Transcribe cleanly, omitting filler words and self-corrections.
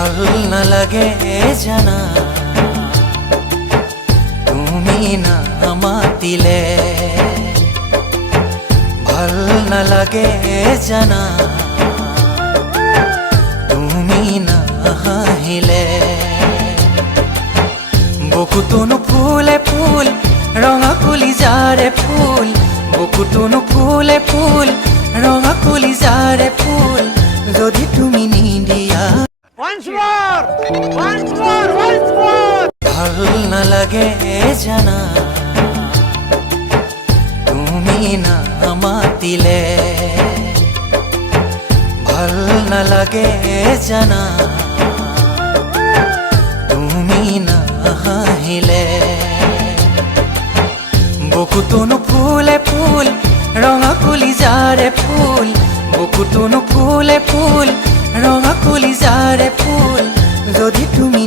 ভাল নালাগে জানা তুমি নামাতিলে, ভাল নালাগে জানা তুমি নাহাহিলে। বুকুটোনো ফুলে ফুল ৰঙা কলিজাৰে ফুল, বুকুটোনো ফুলে ফুল ৰঙা কলিজাৰে ফুল, যদি তুমি নিদিয়া ভাল নালাগে জানা তুমি নামাতিলে, ভাল নালাগে জানা তুমি নাহাহিলে। বুকুটোনো ফুলে ফুল ৰঙা কলিজাৰে ফুল, বুকুটোনো ফুলে ফুল ৰঙা কলিজাৰে ফুল, যদি তুমি